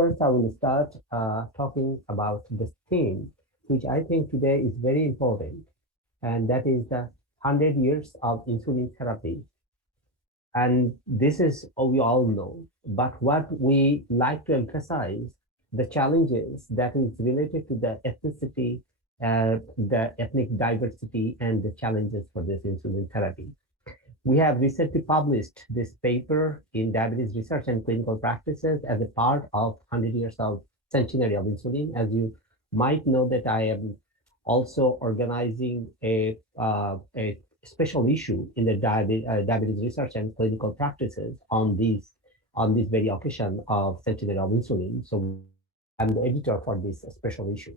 afterwards, I will start talking about this theme, which I think today is very important, and that is the 100 years of insulin therapy. And this is we all know, but what we like to emphasize the challenges that is related to the ethnicity, the ethnic diversity, and the challenges for this insulin therapy. We have recently published this paper in Diabetes Research and Clinical Practices as a part of 100 years of centenary of insulin. As you might know that I am also organizing a special issue in the Diabetes Research and Clinical Practices on this very occasion of centenary of insulin. So I'm the editor for this special issue.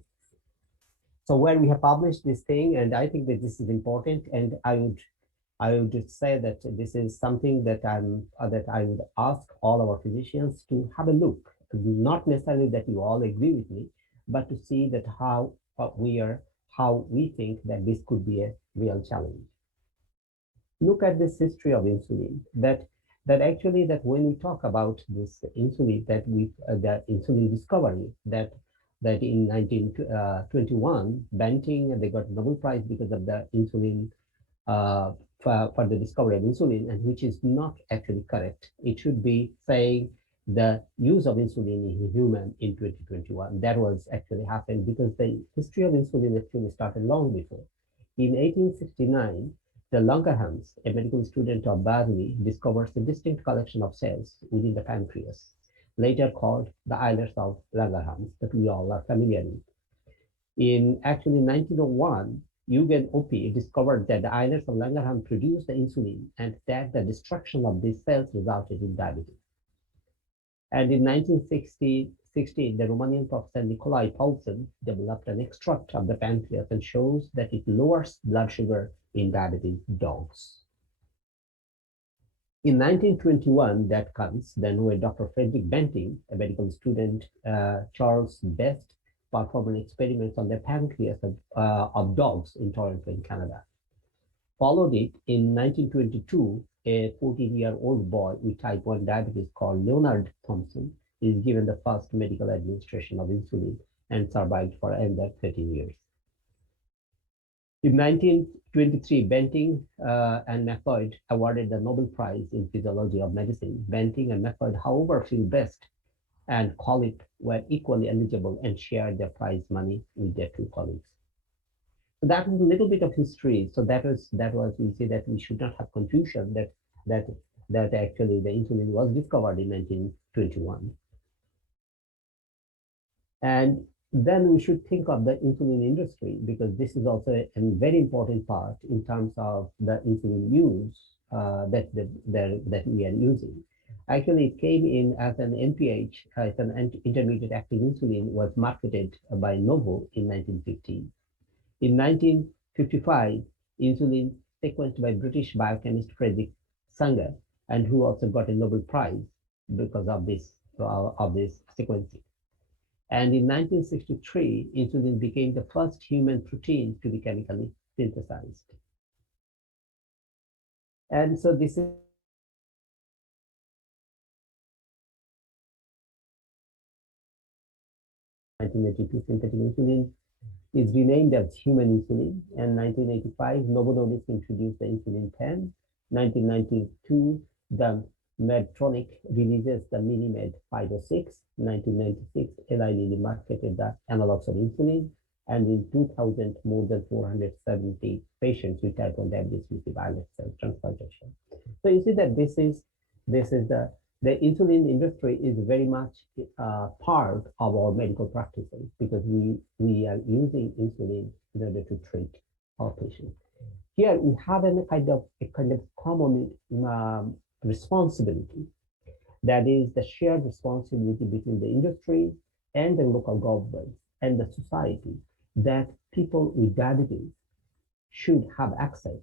So where we have published this thing, and I think that this is important, and I would say that this is something that I would ask all our physicians to have a look. Not necessarily that you all agree with me, but to see that how we think that this could be a real challenge. Look at this history of insulin. That actually that when we talk about this insulin, that the insulin discovery, that in 1921, Banting, they got Nobel Prize because of the insulin for the discovery of insulin, and which is not actually correct. It should be saying the use of insulin in human in 2021. That was actually happened because the history of insulin actually started long before. In 1869, the Langerhans, a medical student of Burnley, discovers a distinct collection of cells within the pancreas, later called the islets of Langerhans, that we all are familiar with. In actually 1901, Eugen Opie discovered that the islets of Langerhans produced the insulin and that the destruction of these cells resulted in diabetes. And in 1960, the Romanian professor Nicolae Paulsen developed an extract of the pancreas and shows that it lowers blood sugar in diabetic dogs. In 1921, that comes then where Dr. Frederick Banting, a medical student, Charles Best, performed experiments on the pancreas of dogs in Toronto, in Canada. Followed it in 1922, a 14-year-old boy with type 1 diabetes called Leonard Thompson is given the first medical administration of insulin and survived for another 13 years. In 1923, Banting and McLeod awarded the Nobel Prize in Physiology of Medicine. Banting and McLeod, however, feel Best and Collip were equally eligible and shared their prize money with their two colleagues. So that is a little bit of history. So that was we see that we should not have confusion that actually the insulin was discovered in 1921. And then we should think of the insulin industry, because this is also a very important part in terms of the insulin use that we are using. Actually, it came in as an NPH, as an intermediate acting insulin, was marketed by Novo in 1950. In 1955, insulin sequenced by British biochemist Frederick Sanger, and who also got a Nobel Prize because of this sequencing. And in 1963, insulin became the first human protein to be chemically synthesized. And so this is 1982 synthetic insulin is renamed as human insulin. And 1985, Novo Nordisk introduced the insulin pen. 1992, the Medtronic releases the Minimed 506. 1996, Eli Lilly marketed the analogs of insulin. And in 2000, more than 470 patients with type 1 diabetes received islet cell transplantation. So you see that this is the insulin industry is very much part of our medical practices, because we are using insulin in order to treat our patients. Here we have a kind of common responsibility, that is the shared responsibility between the industry and the local government and the society, that people with diabetes should have access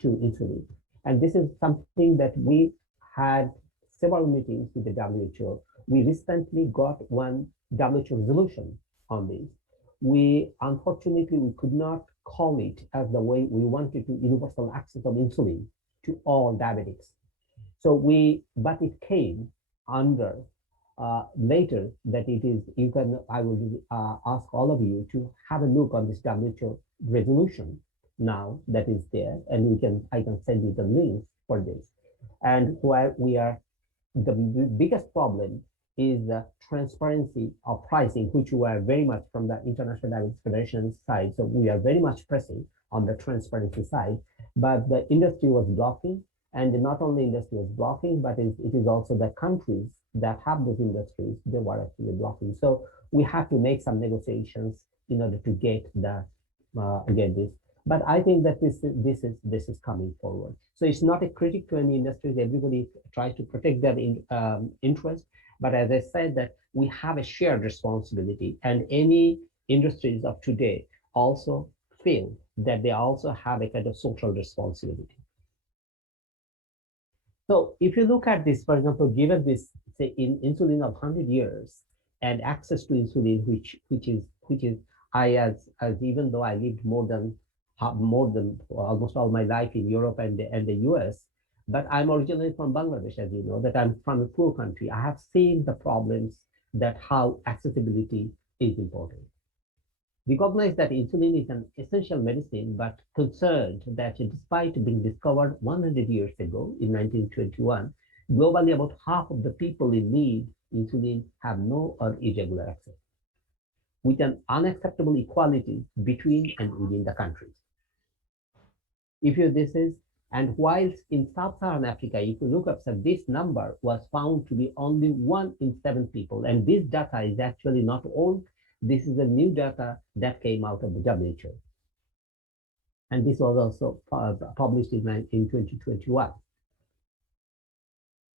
to insulin. And this is something that we had several meetings with the WHO. We recently got one WHO resolution on this. Unfortunately, we could not call it as the way we wanted to, universal access of insulin to all diabetics. So but it came under later that it is, you can, I will ask all of you to have a look on this WHO resolution now that is there, and I can send you the links for this. And where we are, the biggest problem is the transparency of pricing, which we are very much from the International Diabetes Federation side. So we are very much pressing on the transparency side, but the industry was blocking, and not only industry was blocking, but it is also the countries that have those industries, they were actually blocking. So we have to make some negotiations in order to get this. But I think that this is coming forward. So it's not a critic to any industries. Everybody tries to protect their interest. But as I said, that we have a shared responsibility, and any industries of today also feel that they also have a kind of social responsibility. So if you look at this, for example, given this, say, in insulin of 100 years and access to insulin, which is I as even though I lived more than almost all my life in Europe and the US, but I'm originally from Bangladesh, as you know, that I'm from a poor country. I have seen the problems that how accessibility is important. Recognize that insulin is an essential medicine, but concerned that despite being discovered 100 years ago in 1921, globally about half of the people in need insulin have no or irregular access, with an unacceptable equality between and within the countries. If you this is, and whilst in sub-Saharan Africa, if you look up, so this number was found to be only 1 in 7 people, and this data is actually not old. This is a new data that came out of the WHO. And this was also published in 2021.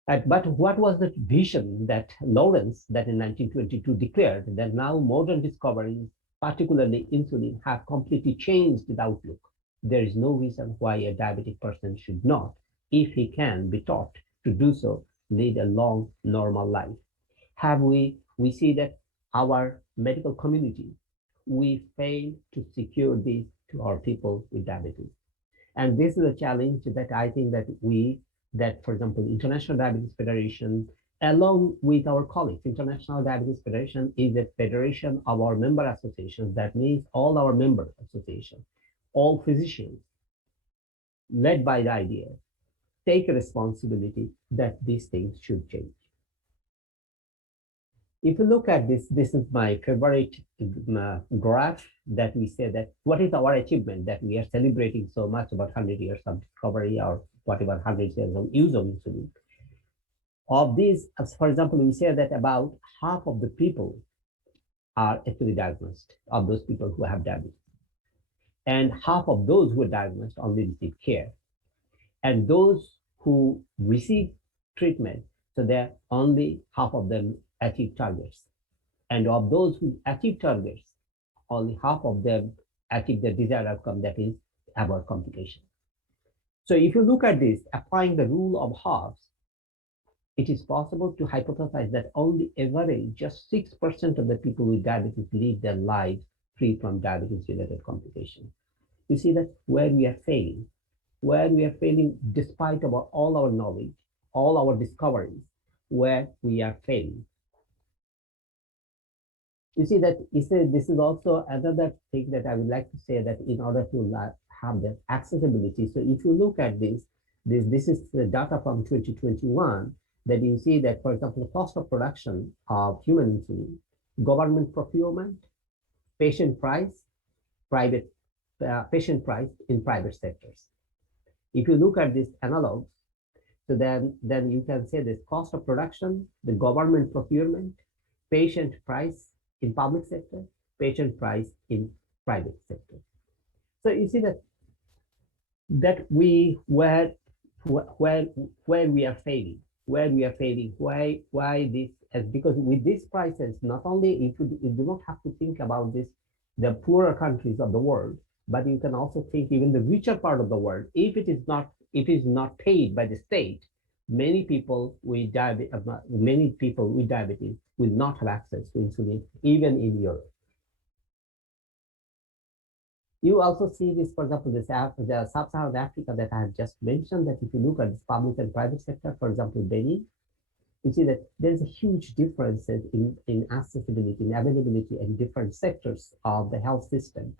But what was the vision that Lawrence, that in 1922 declared that now modern discoveries, particularly insulin, have completely changed the outlook. There is no reason why a diabetic person should not, if he can be taught to do so, lead a long, normal life. We see that our medical community, we fail to secure this to our people with diabetes. And this is a challenge that I think that for example, International Diabetes Federation, along with our colleagues, International Diabetes Federation is a federation of our member associations. That means all our member associations, all physicians, led by the IDF, take a responsibility that these things should change. If you look at this, this is my favorite graph that we say that what is our achievement that we are celebrating so much about 100 years of discovery or whatever 100 years of use of insulin. Of these, for example, we say that about half of the people are actually diagnosed, of those people who have diabetes. And half of those who are diagnosed only receive care. And those who receive treatment, so they're only half of them achieve targets. And of those who achieve targets, only half of them achieve the desired outcome, that is avoid complications. So if you look at this, applying the rule of halves, it is possible to hypothesize that only average just 6% of the people with diabetes live their lives free from diabetes-related complications. You see that where we are failing despite of all our knowledge, all our discoveries, where we are failing. You see that this is also another thing that I would like to say, that in order to have the accessibility. So if you look at this is the data from 2021, that you see that, for example, the cost of production of human insulin, government procurement, patient price in private sectors. If you look at this analogs, so then you can say this cost of production, the government procurement, patient price in public sector, patient price in private sector. So you see that we where we are failing, why this, because with these prices, not only you do not have to think about this, the poorer countries of the world, but you can also think even the richer part of the world. If it is not paid by the state, many people with diabetes will not have access to insulin, even in Europe. You also see this, for example, the sub-Saharan Africa that I have just mentioned, that if you look at this public and private sector, for example, Benin, you see that there's a huge difference in accessibility, in availability in different sectors of the health system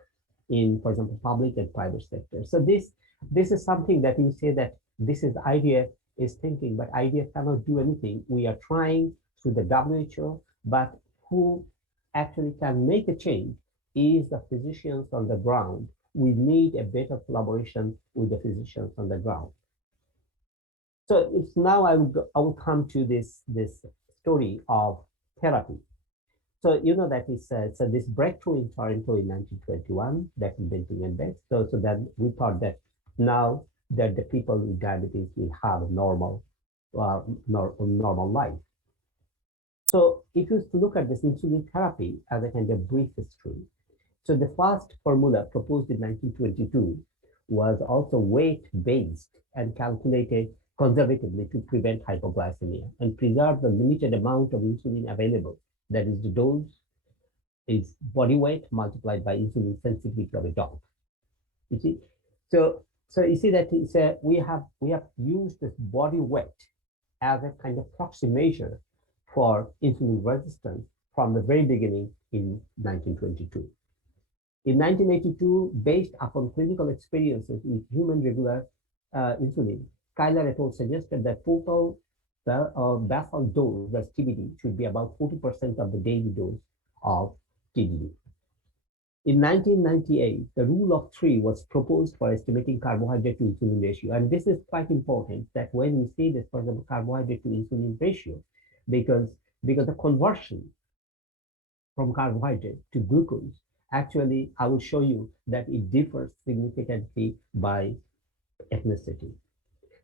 in, for example, public and private sector. So this is something that you say that this is IDF is thinking, but IDF cannot do anything. We are trying through the WHO, but who actually can make a change is the physicians on the ground. We need a better collaboration with the physicians on the ground. So it's now I will come to this story of therapy. So you know that so this breakthrough in Toronto in 1921, that inventing and bed. So then we thought that now that the people with diabetes will have a normal life. So if you look at this insulin therapy as a kind of brief history, so the first formula proposed in 1922 was also weight-based and calculated conservatively to prevent hypoglycemia and preserve the limited amount of insulin available. That is, the dose is body weight multiplied by insulin sensitivity of a dog. You see, so you see that we have used this body weight as a kind of proxy measure for insulin resistance from the very beginning in 1922. In 1982, based upon clinical experiences with human regular insulin, Kyler et al. Suggested that total basal dose as TBD should be about 40% of the daily dose of TBD. In 1998, the rule of 3 was proposed for estimating carbohydrate to insulin ratio. And this is quite important that when we see this, for example, carbohydrate to insulin ratio, because the conversion from carbohydrate to glucose, actually, I will show you that it differs significantly by ethnicity.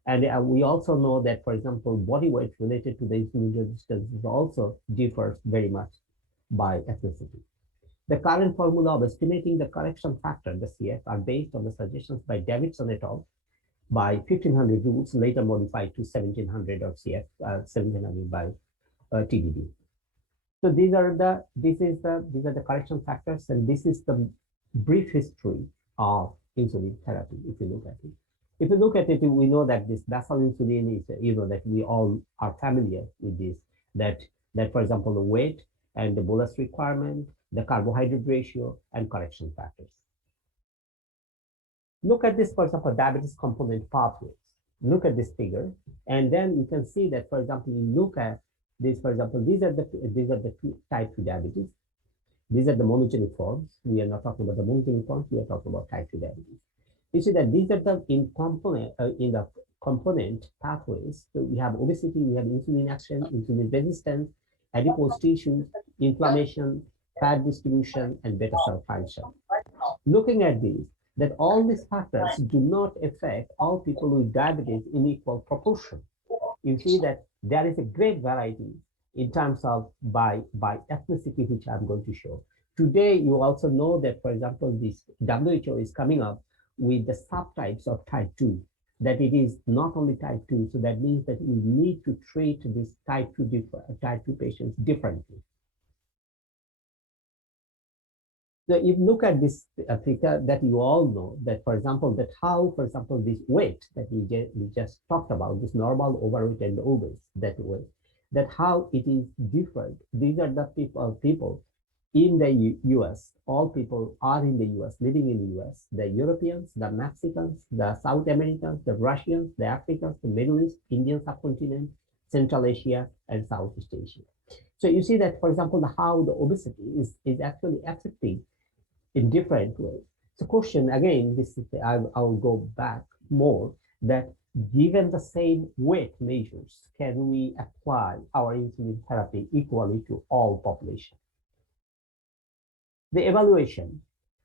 And we also know that, for example, body weight related to the insulin resistance also differs very much by ethnicity. The current formula of estimating the correction factor, the CF, are based on the suggestions by Davidson et al. By 1500 rules, later modified to 1700 of CF, 1700 by TDD. So these are the correction factors, and this is the brief history of insulin therapy. If you look at it. If you look at it, we know that this basal insulin is, that we all are familiar with this, that for example, the weight and the bolus requirement, the carbohydrate ratio, and correction factors. Look at this, for example, diabetes component pathways. Look at this figure, and then you can see that, for example, you look at this, for example, these are the type 2 diabetes. These are the monogenic forms. We are not talking about the monogenic forms, we are talking about type 2 diabetes. You see that these are the in the component pathways. So we have obesity, we have insulin action, insulin resistance, adipose tissues, inflammation, fat distribution, and beta cell function. Looking at these, that all these factors do not affect all people with diabetes in equal proportion. You see that there is a great variety in terms of by ethnicity, which I'm going to show. Today, you also know that, for example, this WHO is coming up with the subtypes of type 2, that it is not only type 2, so that means that we need to treat this type 2 patients differently. So if you look at this figure that you all know that, for example, that how, for example, this weight that we just talked about, this normal, overweight, and obese, that weight, that how it is different. These are the people in the US, all people are in the US, living in the US, the Europeans, the Mexicans, the South Americans, the Russians, the Africans, the Middle East, Indian subcontinent, Central Asia, and Southeast Asia. So you see that, for example, how the obesity is actually affecting in different ways. So question, again, this is, I will go back more, that given the same weight measures, can we apply our insulin therapy equally to all population? The evaluation,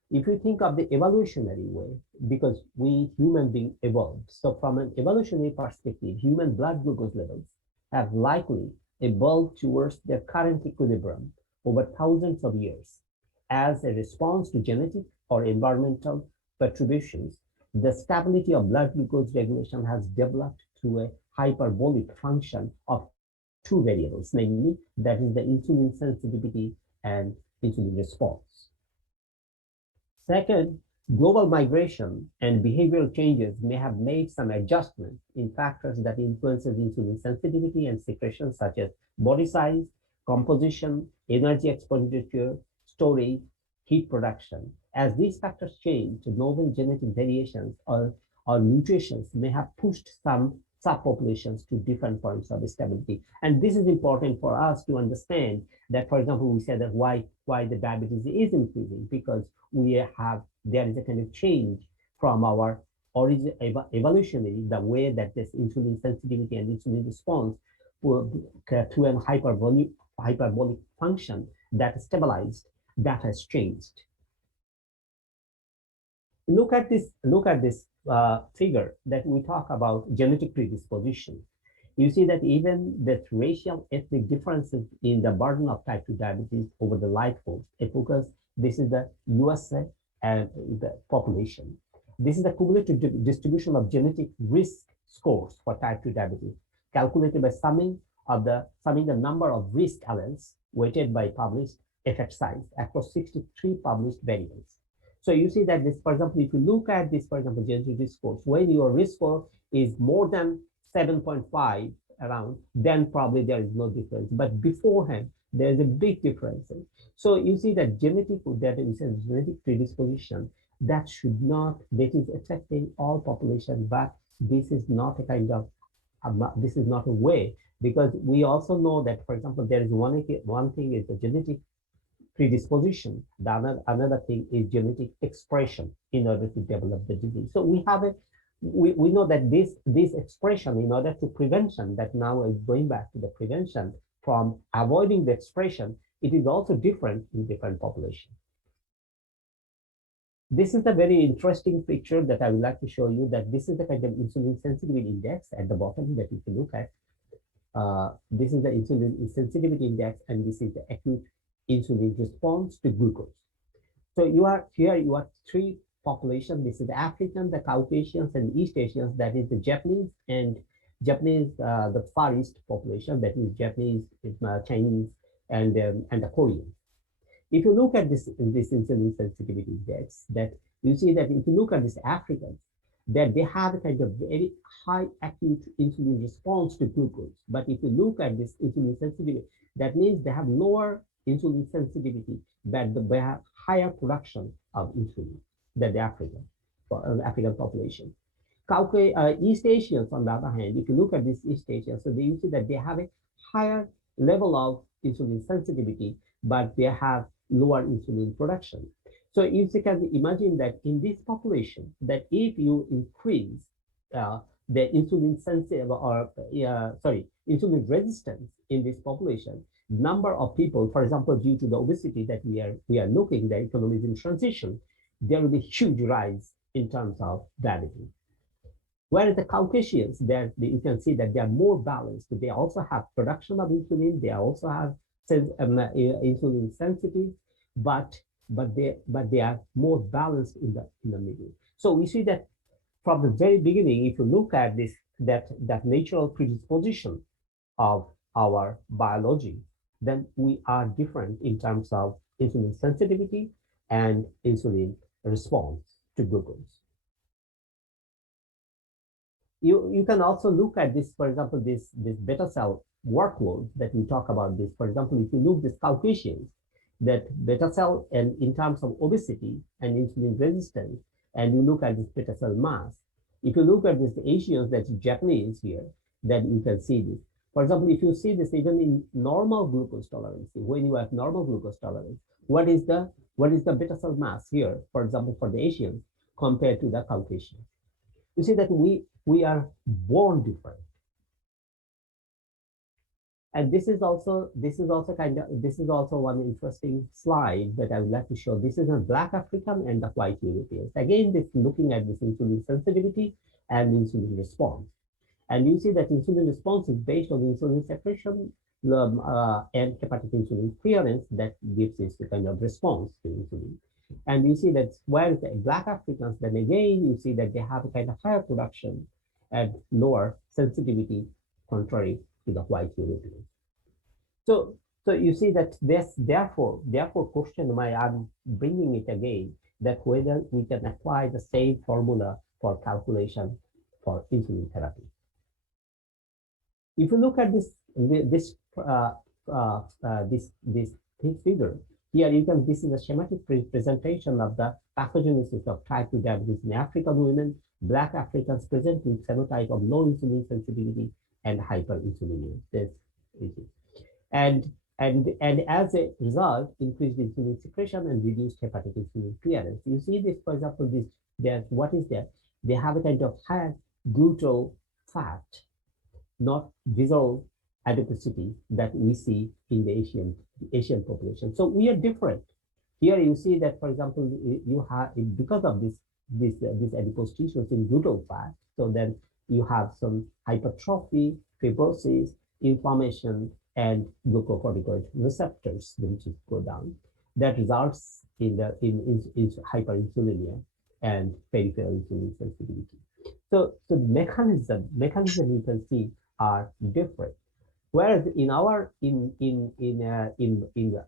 if you think of the evolutionary way, because we human beings evolved, so from an evolutionary perspective, human blood glucose levels have likely evolved towards their current equilibrium over thousands of years. As a response to genetic or environmental perturbations, the stability of blood glucose regulation has developed through a hyperbolic function of two variables, namely, that is the insulin sensitivity and insulin response. Second, Global migration and behavioral changes may have made some adjustments in factors that influences insulin sensitivity and secretion, such as body size, composition, energy expenditure, storage, heat production. As these factors change, novel genetic variations or mutations may have pushed some subpopulations to different points of stability. And this is important for us to understand that, for example, we said that why the diabetes is increasing, because there is a kind of change from our origin evolutionary, the way that this insulin sensitivity and insulin response to an hyperbolic function that stabilized, that has changed. Look at this figure that we talk about genetic predisposition. You see that even the racial ethnic differences in the burden of type 2 diabetes over the life course, because this is the USA and the population. This is the cumulative distribution of genetic risk scores for type 2 diabetes, calculated by summing the number of risk alleles weighted by published effect size across 63 published variables. So you see that this, for example, if you look at this, for example, genetic risk scores, when your risk score is more than 7.5 around, then probably there is no difference. But beforehand, there is a big difference. So you see that genetic predisposition, that is affecting all population, but this is not a kind of, this is not a way, because we also know that, for example, there is one thing is the genetic predisposition. Another thing is genetic expression in order to develop the disease. So we know that this expression, in order to prevention, that now is going back to the prevention from avoiding the expression, it is also different in different populations. This is a very interesting picture that I would like to show you, that this is the kind of insulin sensitivity index at the bottom that you can look at. This is the insulin sensitivity index, and this is the acute insulin response to glucose. So you are three populations. This is the African, the Caucasians, and East Asians. That is the Japanese, the Far East population. That is Japanese, Chinese, and the Koreans. If you look at this insulin sensitivity index, that you see that if you look at this Africans, that they have a kind of very high acute insulin response to glucose. But if you look at this insulin sensitivity, that means they have lower insulin sensitivity, but they have higher production of insulin than the African population. East Asians, on the other hand, if you look at this East Asians, so you see that they have a higher level of insulin sensitivity, but they have lower insulin production. So you can imagine that in this population, that if you increase the insulin sensitive insulin resistance in this population, number of people, for example, due to the obesity that we are looking, the economies in transition, there will be huge rise in terms of diabetes. Whereas the Caucasians, you can see that they are more balanced. They also have production of insulin. They also have insulin sensitive, but they are more balanced in the middle. So we see that from the very beginning, if you look at this, that natural predisposition of our biology, then we are different in terms of insulin sensitivity and insulin response to glucose. You can also look at this, for example, this beta cell workload that we talk about this. For example, if you look this Caucasians, that beta cell, and in terms of obesity and insulin resistance, and you look at this beta cell mass, if you look at this Asians, that's Japanese here, then you can see this. For example, if you see this even in normal glucose tolerance, when you have normal glucose tolerance, what is the beta cell mass here, for example, for the Asians compared to the Caucasians? You see that we are born different. And this is also one interesting slide that I would like to show. This is a Black African and the white Europeans. Again, this looking at this insulin sensitivity and insulin response. And you see that insulin response is based on insulin secretion and hepatic insulin clearance that gives this kind of response to insulin. And you see that where the Black Africans, then again, you see that they have a kind of higher production and lower sensitivity, contrary to the white Europeans. So you see that this, therefore question why I'm bringing it again, that whether we can apply the same formula for calculation for insulin therapy. If you look at this figure here, you can this is a schematic presentation of the pathogenesis of type 2 diabetes in African women, Black Africans presenting phenotype of low insulin sensitivity and hyperinsulinemia. This is it. And as a result, increased insulin secretion and reduced hepatic insulin clearance. You see this, for example, this there. What is there? They have a kind of high gluteal fat, not visceral adiposity that we see in the Asian population. So we are different. Here you see that, for example, you have because of this adipose tissues in gluteal fat. So then you have some hypertrophy, fibrosis, inflammation, and glucocorticoid receptors which go down. That results in hyperinsulinemia and peripheral insulin sensitivity. So the mechanism you can see are different. Whereas in our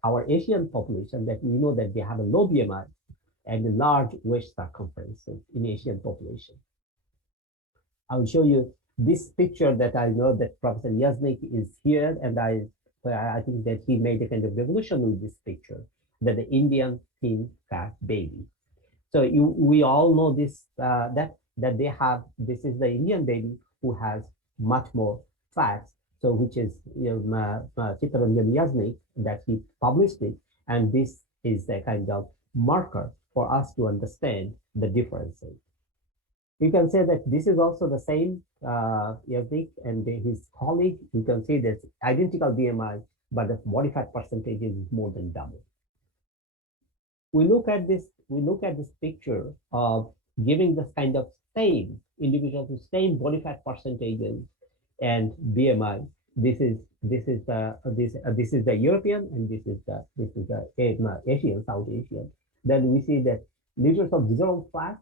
our Asian population, that we know that they have a low BMI and a large waist circumference in Asian population. I will show you this picture that I know that Professor Yaznik is here, and I think that he made a kind of revolution with this picture, that the Indian thin fat baby. So we all know this that they have, this is the Indian baby who has much more fats. So which is Chittaranjan Yaznik, that he published it, and this is a kind of marker for us to understand the differences. You can say that this is also the same Yaznik and his colleague. You can see that identical BMI, but the body fat percentage is more than double. We look at this picture of giving this kind of same individual to same body fat percentages and BMI. This is the European, and this is the Asian, South Asian. Then we see that liters of visceral fat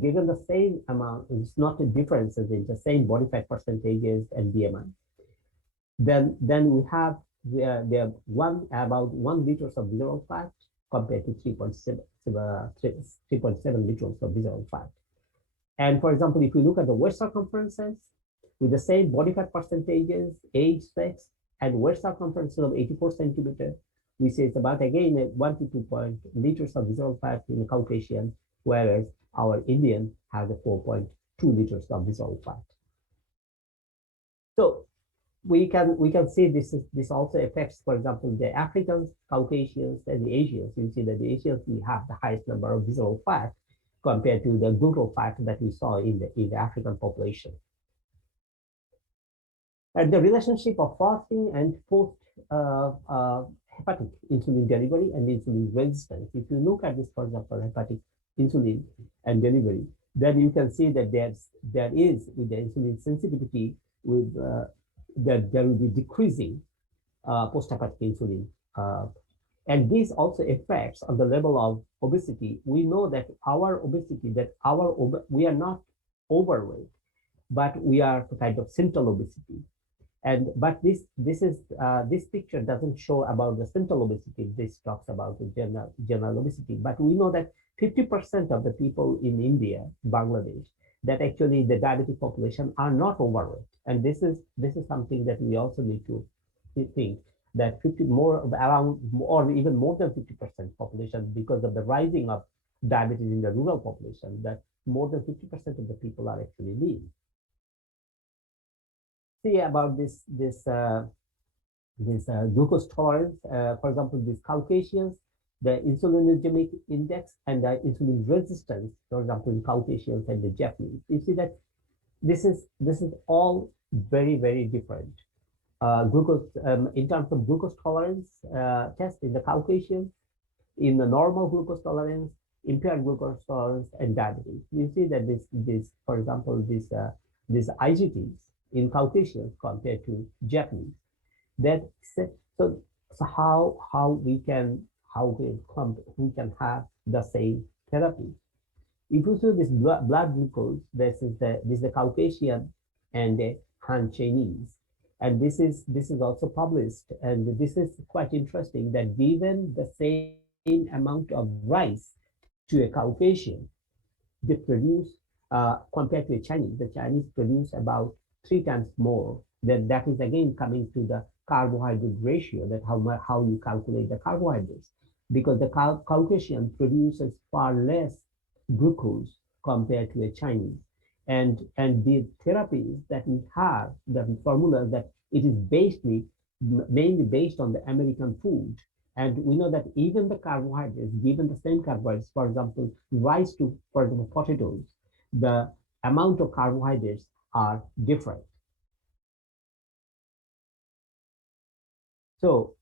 given the same amount, it's not a difference in the same body fat percentages and BMI. Then we have about 1 liters of visceral fat compared to 3.7 liters of visceral fat. And for example, if we look at the waist circumferences with the same body fat percentages, age, sex, and waist circumference of 84 centimeters, we say it's about again 1 to 2 liters of visceral fat in the Caucasian, whereas our Indian has a 4.2 liters of visceral fat. So we can see this also affects, for example, the Africans, Caucasians, and the Asians. You see that the Asians we have the highest number of visceral fat compared to the gluteal fat that we saw in the African population. And the relationship of fasting and post hepatic insulin delivery and insulin resistance. If you look at this, for example, hepatic insulin and delivery, then you can see that there is with the insulin sensitivity with that there will be decreasing post-hepatic insulin. And this also affects on the level of obesity. We know that our obesity, we are not overweight, but we are kind of central obesity. But this picture doesn't show about the central obesity. This talks about the general obesity. But we know that 50% of the people in India, Bangladesh, that actually the diabetic population are not overweight. And this is something that we also need to think, that or even more than 50% population, because of the rising of diabetes in the rural population, that more than 50% of the people are actually lean. See about this glucose tolerance. For example, these Caucasians, the insulinogenic index and the insulin resistance, for example, in Caucasians and the Japanese. You see that this is all very, very different. Glucose in terms of glucose tolerance test in the Caucasians, in the normal glucose tolerance, impaired glucose tolerance, and diabetes. You see that this for example, these IGTs in Caucasians compared to Japanese. That so how we can have the same therapy. If you see this blood glucose, this is the Caucasian and the Han Chinese, and this is also published, and this is quite interesting that given the same amount of rice to a Caucasian, they produce, compared to a Chinese, the Chinese produce about 3 times more. Then that is again coming to the carbohydrate ratio, that how you calculate the carbohydrates. Because the Caucasian produces far less glucose compared to a Chinese. And the therapies that we have, the formulas that it is mainly based on the American food. And we know that even the carbohydrates, given the same carbohydrates, for example, rice to, for example, potatoes, the amount of carbohydrates are different. So,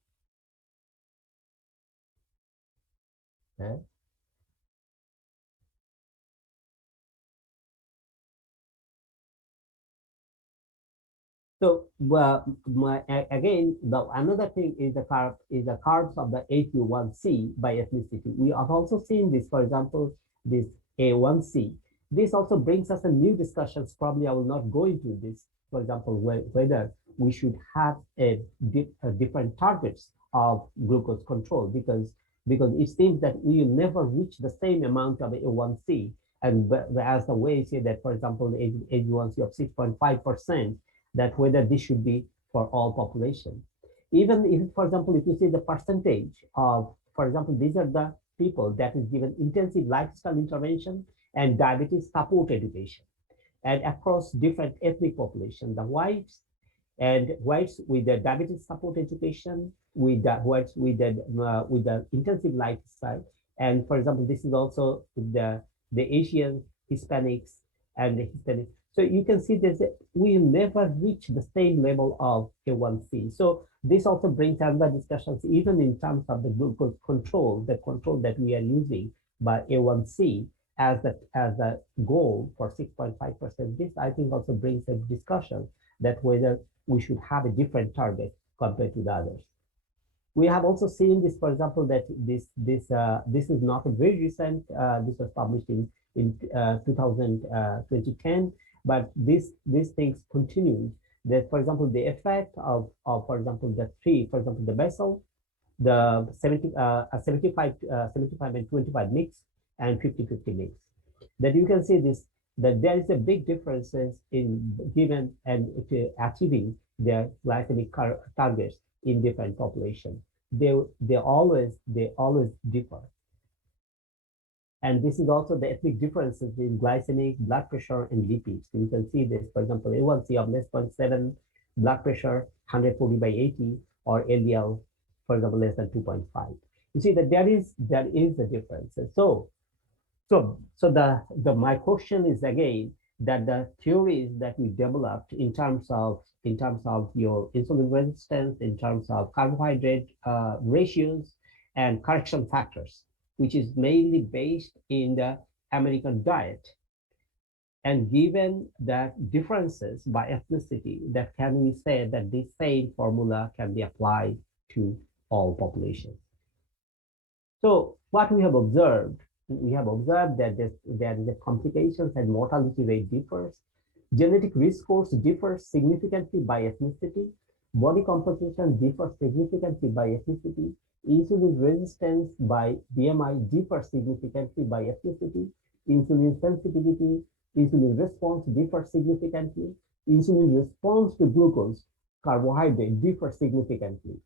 uh, So, well, again, another thing is the carbs of the AQ1C by ethnicity. We have also seen this, for example, this A1C. This also brings us a new discussions. Probably I will not go into this, for example, whether we should have a different targets of glucose control, because it seems that we will never reach the same amount of A1C. And as the way you say that, for example, A1C of 6.5%, that whether this should be for all population. Even if, for example, if you see the percentage of, for example, these are the people that is given intensive lifestyle intervention and diabetes support education, and across different ethnic population, the whites with the diabetes support education, with the whites with the intensive lifestyle, and for example, this is also the Asian, Hispanics, and the Hispanic. So you can see that we will never reach the same level of A1C. So this also brings another discussions, even in terms of the glucose control, the control that we are using by A1C as the goal for 6.5%. This I think also brings a discussion that whether we should have a different target compared to the others. We have also seen this, for example, that this is not a very recent. This was published in 2010, but these things continue. That, for example, the effect of for example, for example, the basal, the 75 and 25 mix, and 50-50 mix. That you can see this, that there is a big differences in given and achieving their glycemic targets in different populations. They always differ. And this is also the ethnic differences in glycemic, blood pressure, and lipids. So you can see this, for example, A1C of less than 0.7, blood pressure 140 by 80, or LDL, for example, less than 2.5. You see that there is a difference. So my question is again that the theories that we developed in terms of your insulin resistance, in terms of carbohydrate ratios and correction factors, which is mainly based in the American diet. And given that differences by ethnicity, that can we say that this same formula can be applied to all populations? So what we have observed that there is a complications and mortality rate differs. Genetic risk scores differ significantly by ethnicity. Body composition differs significantly by ethnicity. Insulin resistance by BMI differs significantly by ethnicity. Insulin sensitivity, insulin response differs significantly. Insulin response to glucose, carbohydrate differs significantly.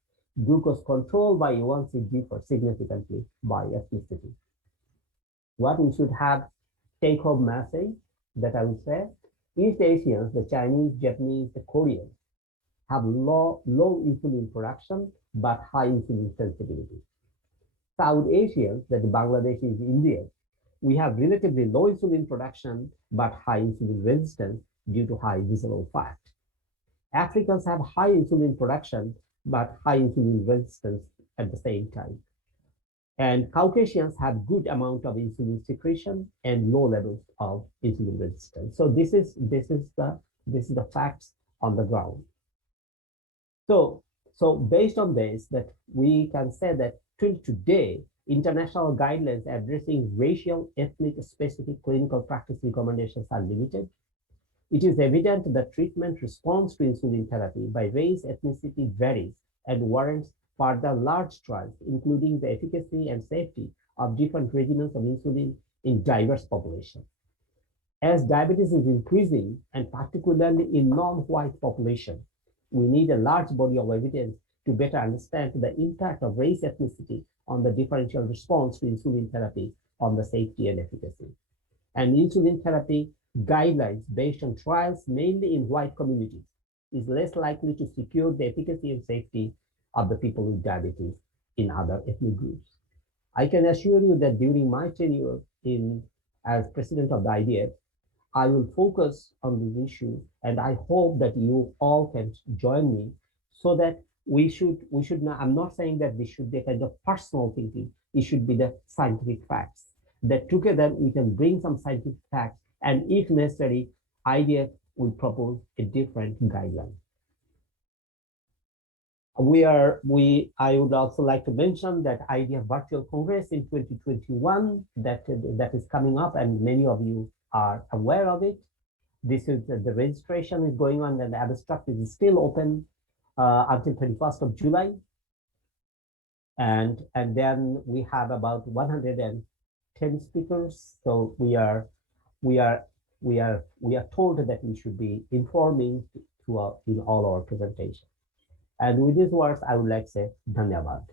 Glucose control by A1C differs significantly by ethnicity. What we should have take home message that I would say, East Asians, the Chinese, Japanese, the Koreans, have low insulin production but high insulin sensitivity. South Asians, that the Bangladeshis, Indians, we have relatively low insulin production but high insulin resistance due to high visceral fat. Africans have high insulin production but high insulin resistance at the same time. And Caucasians have good amount of insulin secretion and low levels of insulin resistance. So this is the facts on the ground. So based on this, that we can say that till today, international guidelines addressing racial, ethnic, specific clinical practice recommendations are limited. It is evident that treatment response to insulin therapy by race, ethnicity varies and warrants further large trials, including the efficacy and safety of different regimens of insulin in diverse populations. As diabetes is increasing, and particularly in non-white population, we need a large body of evidence to better understand the impact of race ethnicity on the differential response to insulin therapy on the safety and efficacy. And insulin therapy guidelines based on trials mainly in white communities is less likely to secure the efficacy and safety of the people with diabetes in other ethnic groups. I can assure you that during my tenure as president of the IDF, I will focus on this issue, and I hope that you all can join me so that we should not, I'm not saying that this should be a kind of personal thinking. It should be the scientific facts that together we can bring some scientific facts, and if necessary, IDF will propose a different guideline. I would also like to mention that IDF Virtual Congress in 2021 that is coming up, and many of you are aware of it. This is the registration is going on, and the abstract is still open until 31st of July. And then we have about 110 speakers. So we are told that we should be informing throughout in all our presentations. And with these words, I would like to say Dhanyavad.